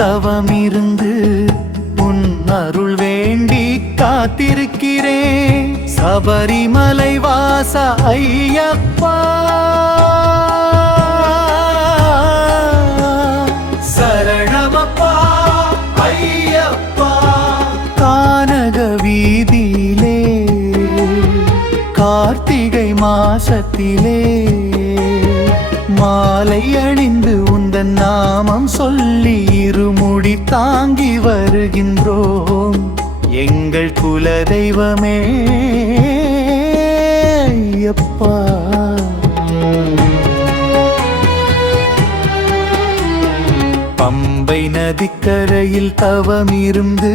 தவமிருந்து உன் அருள் வேண்டி காத்திருக்கிறேன். சபரிமலை வாச ஐயப்பா, சரணமப்பா ஐயப்பா. கானக வீதியிலே கார்த்திகை மாசத்திலே மாலை அணிந்து உந்தன் நாமம் சொல்லி இருமுடி தாங்கி வருகின்றோம். எங்கள் குல தெய்வமே ஐயப்பா. பம்பை நதிக்கரையில் தவமிருந்து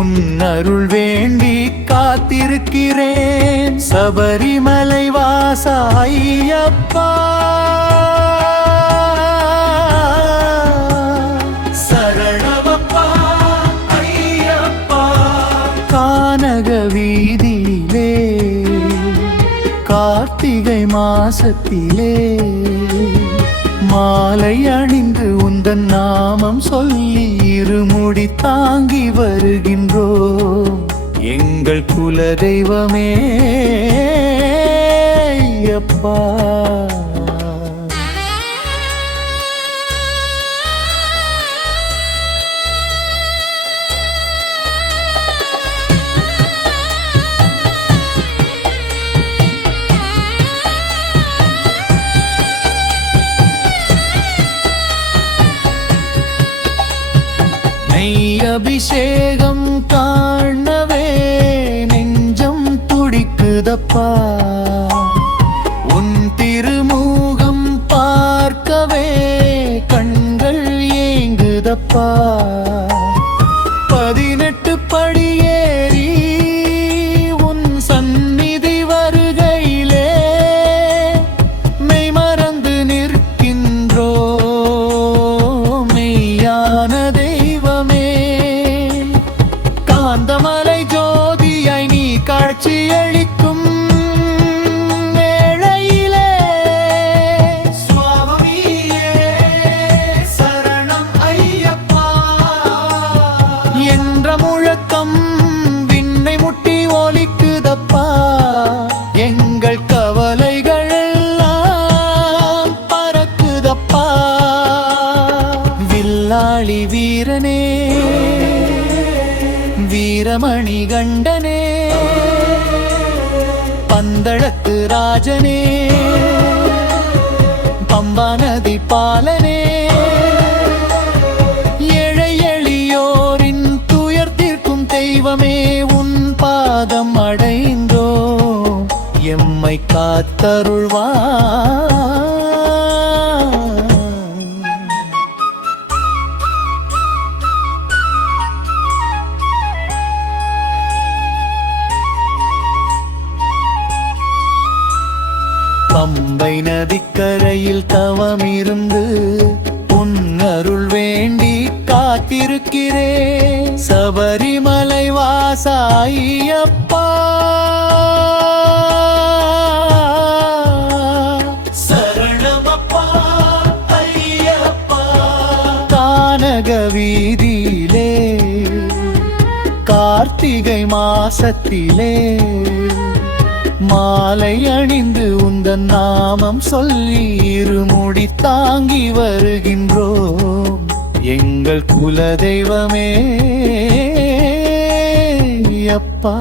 உன் அருள் வேண்டி காத்திருக்கிறேன். சபரிமலை வாச ஐயப்பா, சரணமப்பா ஐயப்பா. கானக வீதியிலே கார்த்திகை மாசத்திலே மாலை அணிந்து உந்தன் நாமம் சொல்லி இருமுடி தாங்கி வருகின்றோம். எங்கள் குல தெய்வமே ஐயப்பா. அபிஷேகம் காணவே நெஞ்சம் துடிக்குதப்பா. உன் திருமுகம் பார்க்கவே கண்கள் ஏங்குதப்பா. 18 படியேறி உன் சந்நிதி வருகையிலே மெய் மறந்து நிற்கின்றோ. மெய்யான தெய்வமே, காந்தமலை ஜோதியாய் நீ காட்சியளிக்கும் வேளையிலே சுவாமியே சரணம் ஐயப்பா என்ற முழக்கம் விண்ணை முட்டி ஒலிக்குதப்பா. எங்கள் கவலைகள் எல்லாம் பறக்குதப்பா. வில்லாளி வீரனே, வீரமணி கண்டனே, பந்தளத்து ராஜனே, பம்பா நதி பாலனே, ஏழை எளியோரின் துயர் தீர்க்கும் தெய்வமே, உன் பாதம் அடைந்தோ எம்மை காத்தருள்வா. பம்பை நதிக்கரையில் தவமிருந்து உன் அருள் வேண்டி காத்திருக்கிறேன். சபரிமலை வாச ஐயப்பா, சரணமப்பா ஐயப்பா. கானக வீதியிலே கார்த்திகை மாசத்திலே மாலை அணிந்து உந்தன் நாமம் சொல்லி இருமுடி தாங்கி வருகின்றோம். எங்கள் குல தெய்வமே அப்பா.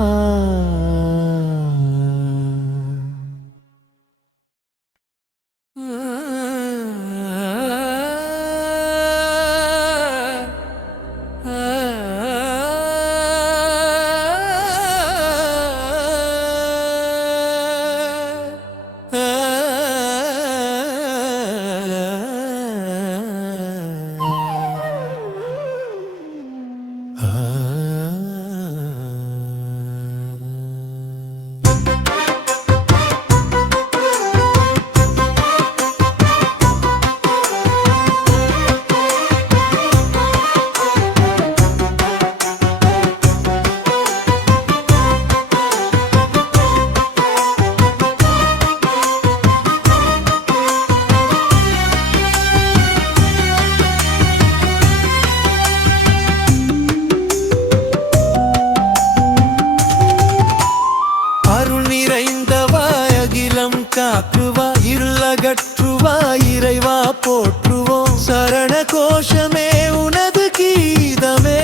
சந்தோஷமே உனது கீதமே.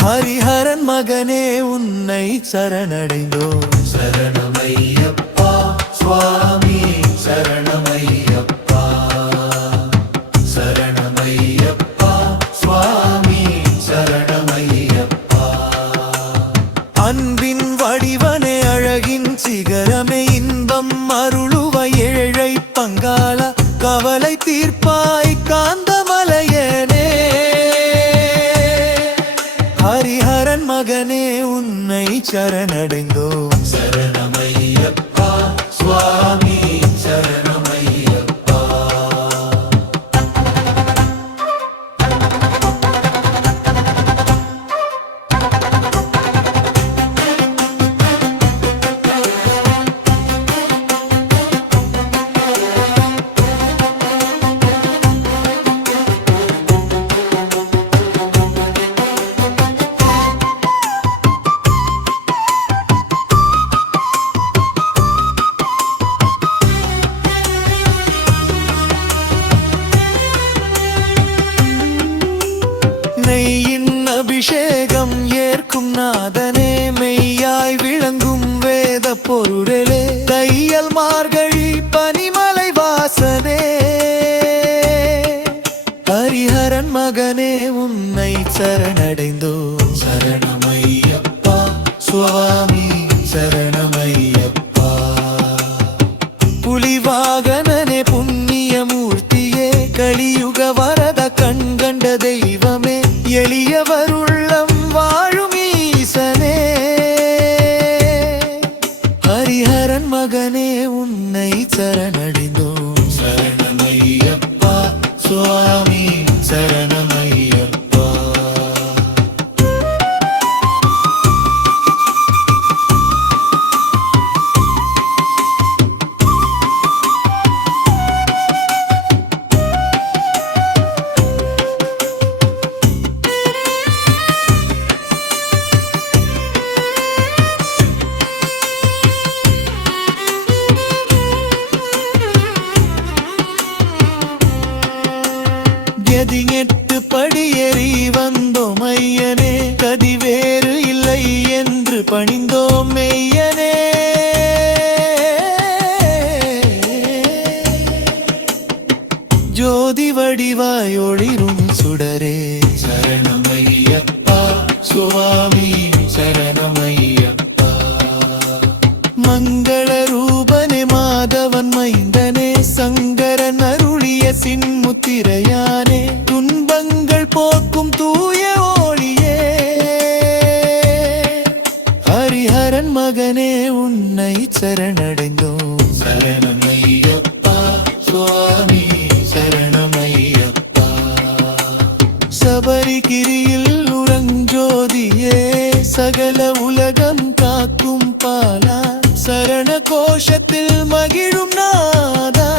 ஹரிஹரன் மகனே உன்னை சரணடைந்தோம். சரணமையப்பா சுவாமி சரணமையப்பா. சரணமையப்பா சுவாமி சரணமையப்பா. அன்பின் வடிவனே அழகின் சிகரமே இன்பம் அருளுவ ஏழை பங்காள கவலை தீர்ப்பாய் காந்தமலையனே. ஹரிஹரன் மகனே உன்னை சரணடைந்தோம். சரணமையப்பா சுவாமி சரணமையப்பா. நெய்யின் அபிஷேகம் ஏற்கும் நாதனே மெய்யாய் விளங்கும் வேத பொருளே. தையல் மார்கழி பனிமலை வாசனே. ஹரிஹரன் மகனே உன்னை சரணடைந்தோம். சரணமையப்பா சுவாமி சரணமையப்பா. புலிவாகனனே புண்ணிய மூர்த்தியே கலியுக வரத கண்கண்ட தெய்வமே. எளியவருள்ளம் வாழும் ஈசனே. ஹரிஹரன் மகனே உன்னை சரணடைந்தோம். சரணமையப்பா சுவாமி சரணமையப்பா. கதியெட்டு படியேறி வந்தோம் ஐயனே. கதி வேறு இல்லை என்று பணிந்தோம் மெய்யனே. ஜோதி வடிவாய் ஒளிரும் சுடரே. சரணமையப்பா சுவாமி சரணமையப்பா. மங்கள ரூபனே மாதவன் மைந்தனே. சங்கரன் அருளிய சின்முத்திரையானே. துன்பங்கள் போக்கும் தூய ஒளியே. ஹரிஹரன் மகனே உன்னை சரணடைந்தோம். சரணமையப்பா சுவாமி சரணமையப்பா. சபரிகிரியில் உறஞ்சோதியே சகல உலகம் காக்கும் பாலா. சரண கோஷத்தில் மகிழும் நாதா.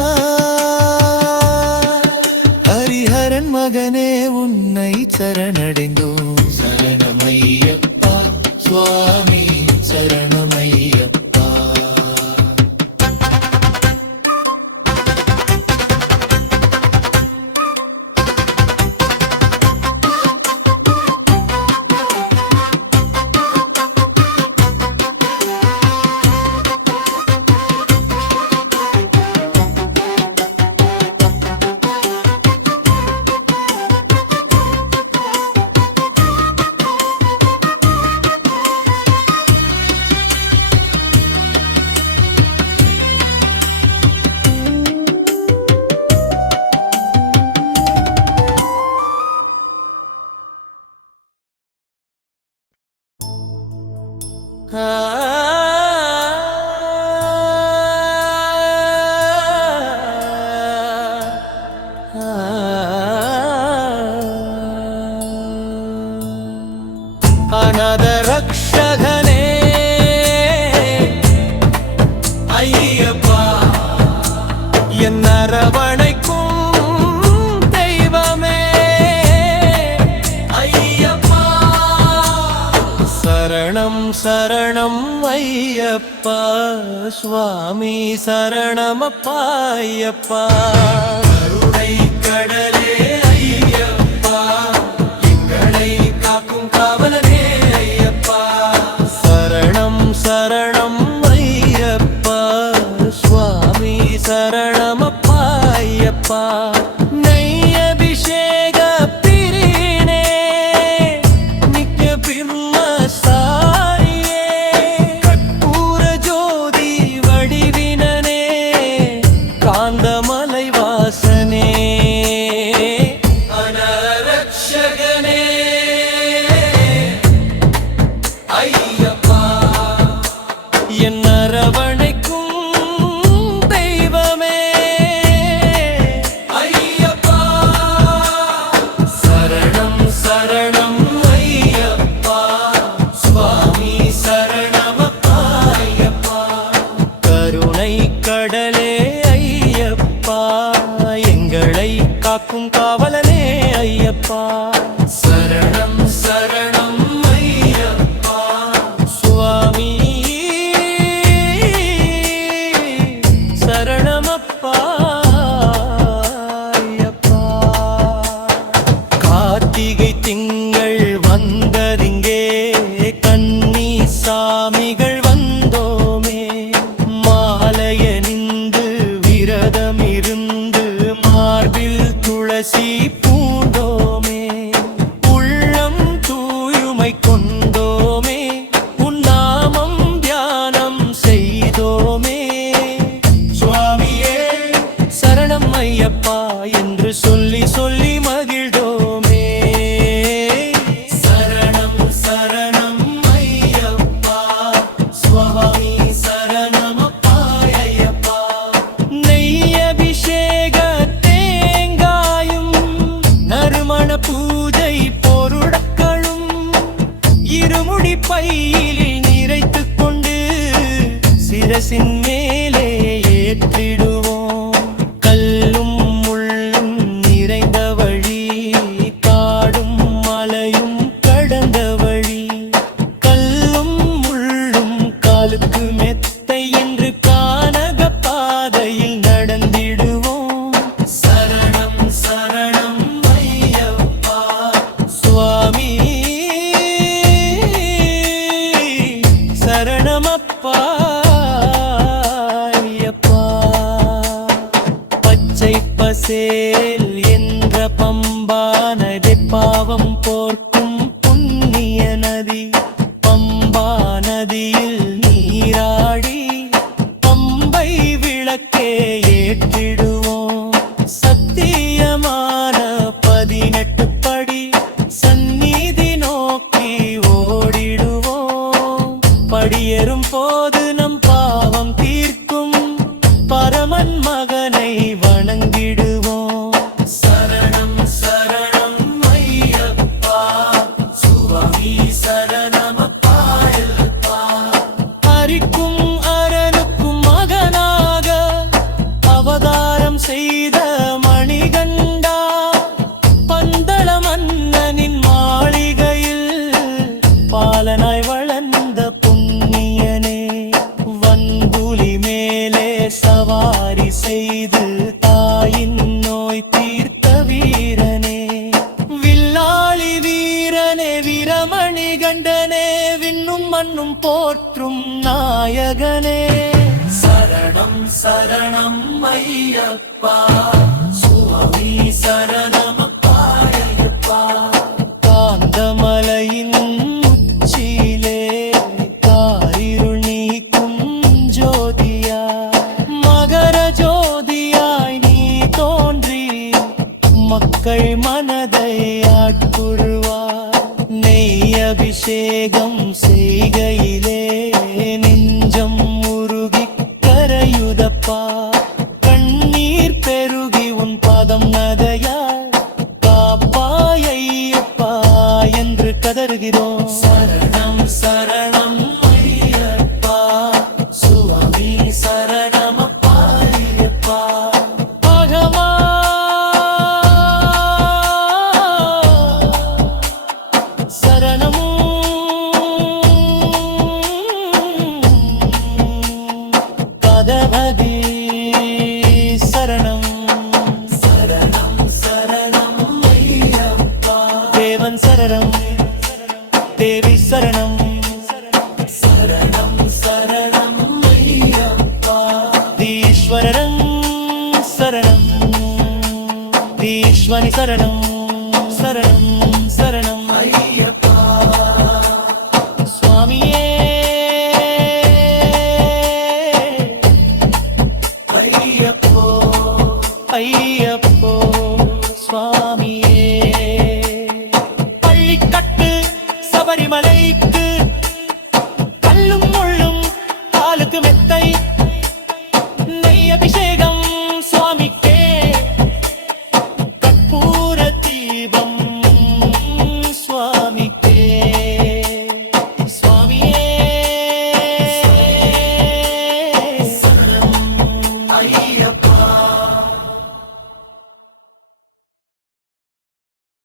ஹரிஹரன் மகனே உன்னை சரணடைந்தோம். சரணமையப்பா சுவாமி சரணமையப்பா. அநாத ரக்ஷகனே ஐயப்பா, என் அரவணைக்கும் தெய்வமே ஐயப்பா. சரணம் சரணம் ஐயப்பா, சுவாமி சரணமப்பா ஐயப்பா. கருணை காக்கும் காவலனே ஐயப்பா. சரணம் சரணம் ஐயப்பா சுவாமி, சரணமப்பா ஐயப்பா. கார்த்திகை திங்கள் வந்ததிங்கே, கன்னி சாமிகள் வந்தோமே. மாலையணிந்து விரதமிருந்து மார்பில் துளசி பூண்டோமே. உள்ளம் தூயுமை கொண்டோமே, உன்னாமம் தியானம் செய்தோமே. சுவாமியே சரணம் ஐயப்பா என்று சொல்லி சொல்லி மகிழ்ந்தோமே. சரணம் சரணம் ஐயப்பா சுவாமி, சரணமப்பா ஐயப்பா. நெய் அபிஷேக தேங்காயும் நறுமண பூஜை பொருட்களும் இருமுடி பையில் நிறைத்துக் கொண்டு சிரசின் மேலே ஏற்றிடுவோம். கல்லும் முள்ளும் நிறைந்த வழி, காடும் மலையும் கடந்த வழி. கல்லும் முள்ளும் காலுக்கு மெத்தை என்று கானக பாதையில் நடந்திடுவோம். சரணம் சரணம் ஐயப்பா சுவாமி, சரணமப்பா ஐயப்பா. பச்சை பசேல் என்ற பம்பா நதி, பாவம் போர்க்கும் புண்ணிய நதி. பம்பா நதியில் நீராடி பம்பை விளக்கே ஏற்றிடுவோம். சத்தியமான 18 படி சந்நிதி நோக்கி ஓடிடுவோம். படியேறும் போது நம் பாவம் தீர்க்கும் பரமன் மகனை வணங்கிடுவோம். சரணம் சரணம் ஐயப்பா சுவாமி, சரணமப்பா ஐயப்பா. ஹரிக்கும் அரனுக்கும் மகனாக அவதாரம் செய்த மணிகண்டா, பந்தள மன்னனின் மாளிகையில் பாலனாய் வளர்ந்த புண்ணியனே. வன்புலி மேலே சவாரி செய்து தாயின் நோய் தீர்த்த வீரனே. வில்லாளி வீரனே, வீரமணி கண்டனே, விண்ணும் மண்ணும் போற்றும் நாயகனே. சரணம் சரணம் ஐயப்பா சுவாமி, சரணமப்பா ஐயப்பா. காந்தமலையின் உச்சியிலே காரிருள் நீக்கும் ஜோதியா, மகர ஜோதியாய் நீ தோன்றி மக்கள் மனதை ஆட்கொள்வார். நெய் அபிஷேகம் செய்கையிலே நெஞ்சம் உருகி கரையுதப்பா. கண்ணீர் பெருகி உன் பாதம் நதையாய் காப்பாய் ஐயப்பா என்று கதறுகிறோம். சரணம் சரணம் ஐயப்பா சுவாமி, சரணமப்பா ஐயப்பா. அகமா சரணம், கதபதி சரணம். சரணம் சரணம் ஐயப்பா. தேவன் சரணம், தேவி சரணம். சரணம் சரணம் ஐயப்பா. ஈஸ்வரன் சரணம், ஈஸ்வரி சரணம். சரணம் சரணம் ஐயப்பா சுவாமியே. ஐயப்போ ஐயப்போ சுவாமியே. பள்ளிக்கட்டு சபரிமலைக்கு கல்லும் முள்ளும் காலுக்கு மெத்த